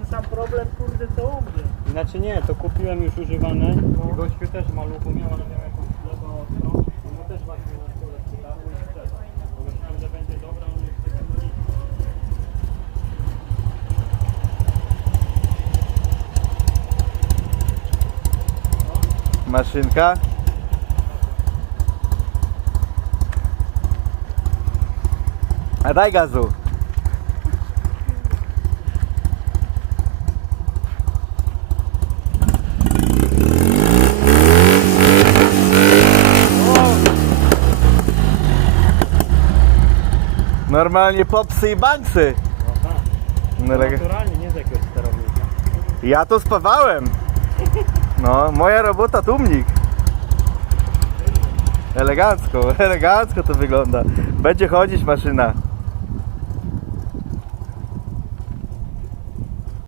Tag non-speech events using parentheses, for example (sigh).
ten sam problem, kurde, co u mnie. Znaczy nie, to kupiłem już używane. I gościu też maluchu miał, ale miał jakąś chleba ostro. No mu też właśnie na stole przytarło i sprzedał. Bo myślałem, że będzie dobra, on jest taki nic. Maszynka. A daj gazu. Normalnie popsy i banksy. No tak. No, Naturalnie, nie z jakiegoś sterownika. Ja to spawałem. No, moja robota tłumnik. Elegancko, (laughs) elegancko to wygląda. Będzie chodzić maszyna.